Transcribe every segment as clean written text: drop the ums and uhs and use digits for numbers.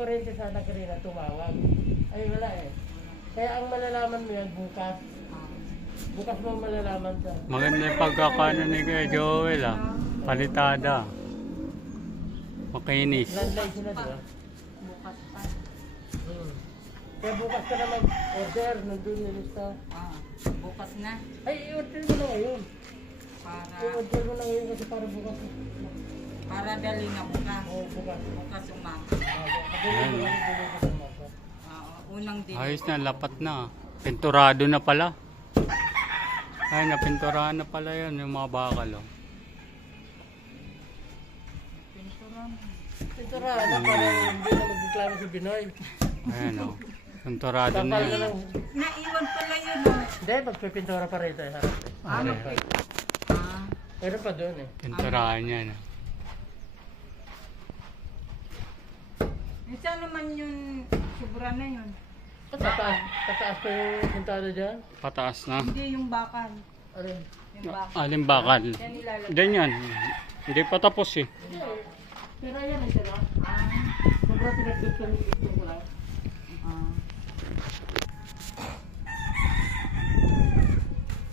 kurente sana kanina tumawag. Ay wala eh. Kaya ang malalaman mo yan bukas. Bukas mo malalaman sa. Maganda yung pagkakano ni Kuya Joel ah. Palitada. Makinis. Landline sila diba? Bukas pa. Kaya bukas ka na mag-order, nandun nilista. Bukas na. Ay, i-order mo na ngayon. Para I-order mo na ngayon kasi para bukas. dali na bukas. Oo, bukas. Bukas umaga. Ayan. Unang din. Ayos na, lapat na. Pinturado na pala. Ay, napinturahan na pala yan, yung mga bakal. Oh. Pinturan. Pintura na para hindi na magreklamo si Binoy. Ayan o. Pinturado na Tapal yan. na lang. Naiwan pala yun. Hindi, magpipintura pa rito eh. Harap. Ano? Meron pa doon eh. Pinturahan yan. Isa naman yung sobra na yun. Pataas pa yung pintado dyan. Pataas na. Hindi yung bakal. Ano? Yung bakal. Alin bakal? Yan ilalagay. Diyan yan. Hindi pa tapos eh. Pero yan eh sila. Sobrang pinagdugtong ko lang.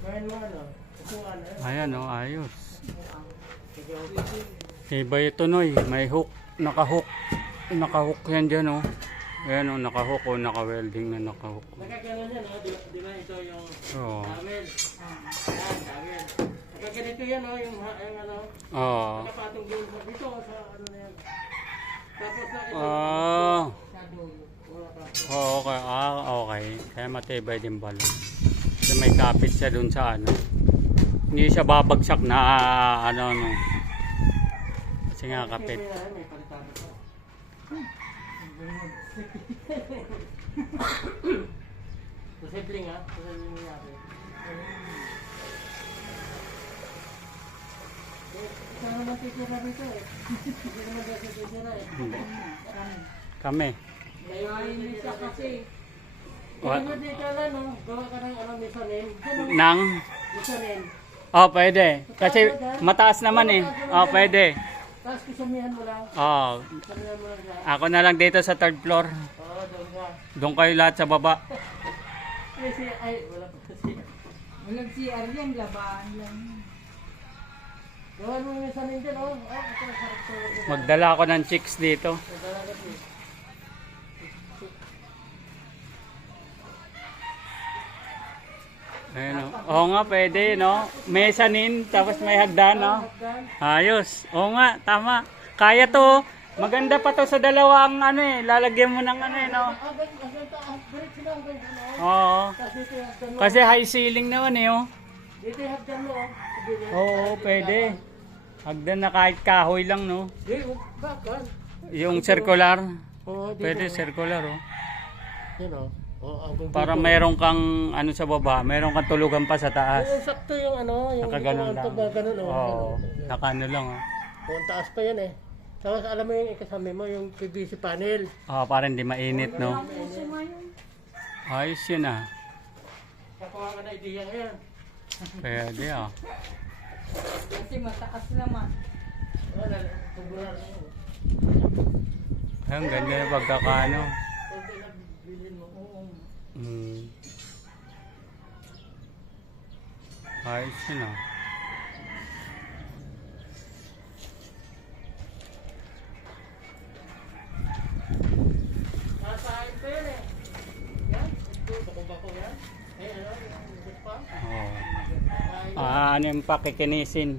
Bayan mo ano? Upuan eh. Ayan o, ayos. Iba ito Noy. May hook. Naka-hook. Naka-hook yan dyan o. Ayan o, naka-hook o naka-welding na naka-hook. Nagkaganon yan oh. Di ba ito yung Oo. damel? Yan, damel. Nagkaganito yan oh. Yung ano. Oo. Nakapatong doon sa dito sa ano na yan. Tapos na ito. Sa dulo. Wala pa. Oo, okay. Okay. Kaya matibay din pala. Kasi may kapit siya dun sa ano. Hindi siya babagsak na ano. Kasi nga kapit. May palitado pa. Posibleng ha? Posibleng nangyari. Isa naman titira dito eh. Hindi naman dito titira eh. Hindi. Kami. Ngayon siya kasi. What? Kaya mo dito lang no? Gawa ka ng ano, misonin. Ganun, Nang? misonin. Oh, pwede. Kasi mataas naman eh. Oh, pwede. Tapos kisamihan mo lang. Oh, Kisamihan mo lang siya. ako na lang dito sa third floor. Oo, doon ka. Doon kayo lahat sa baba. Ay, wala pa kasi. Walang CR yan, labahan lang. Gawan mo yung misonin dyan oh. Ah, ito, sarap sa Magdala ako ng chicks dito. Nadala kasi. Ayun, oh. Oo nga, pwede, no? Mezanin, tapos may hagdan, no? Ayos. Oo nga, tama. Kaya to. Maganda pa to sa dalawang ano eh. Lalagyan mo ng ano eh, no? Oo. Kasi high ceiling naman eh, oh. Dito yung hagdan mo oh. Oo, pwede. Hagdan na kahit kahoy lang, no? Bakal. Yung circular. Oo, dito. Pwede circular, oh. Yun oh. Oh, ang Para mayroon kang ano sa baba, mayroon kang tulugan pa sa taas. Oo, sakto yung ano, yung Nakaganon lang. Ganun, oh. Oo, Ganun. nakano lang, oh. Oh, ang taas pa yan eh. Tapos alam mo yung ikasama mo, yung PVC panel. Oh, para hindi mainit, no? Puso nga yun. Ayos yun, ah. Kakuha ka na idea ngayon. Pwede, ah. Kasi mataas naman. Wala, tubular na yun. Ang ganda yung pagkakano. Konti na bilhin mo. Oo. Ayos yun, ah. Nasahin pa yan eh. Yan, ito, bako-bako yan. Eh, ano, yung gusto pa. Oh. Ano yung pakikinisin.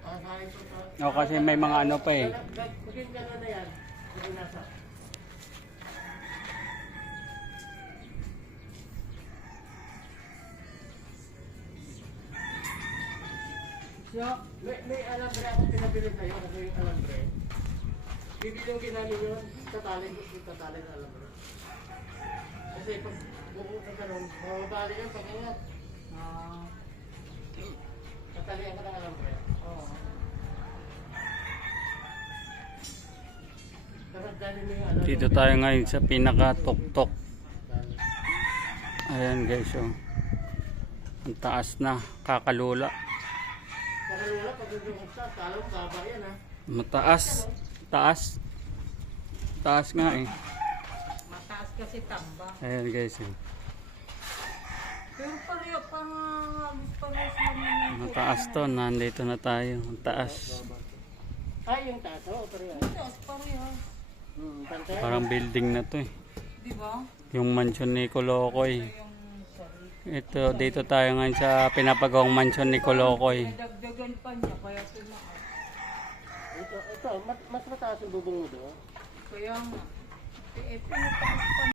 Nasahin pa pa. O, kasi may mga ano pa eh. Kugin ka na yan. Kugin nasa. So, May alambre ako pinabili sa'yo kasi yung alambre. Bibiling ginamit yun, tatalin ng alambre. Kasi pag buo ka ganun, mababali yun pag ingat. Tatalian ka ng alambre. Oo. Tapos dali mo yung ano. Dito tayo ngayon sa pinaka-tuktok. Ayan guys, oh. Ang taas na, kakalula. Nakalula pag yung sa talong baba yan ha. Mataas. Taas. Mataas nga eh. Mataas kasi tamba. Ayan guys. Pero pareho pang halos pareho lang naman. Mataas to. Nandito na tayo. Ang taas. Ay, yung taas. Oo, pero yan. Mataas pareho. Pantay. Parang building na to eh. Di ba? Yung mansion ni Kolokoy. Yung sarili. Ito, dito tayo ngayon sa pinapagawang mansion ni Kolokoy. Nadagdagan pa niya kaya tumaas. Ito, mas mataas yung bubong mo doon. Kaya nga. Eh, pinataas pa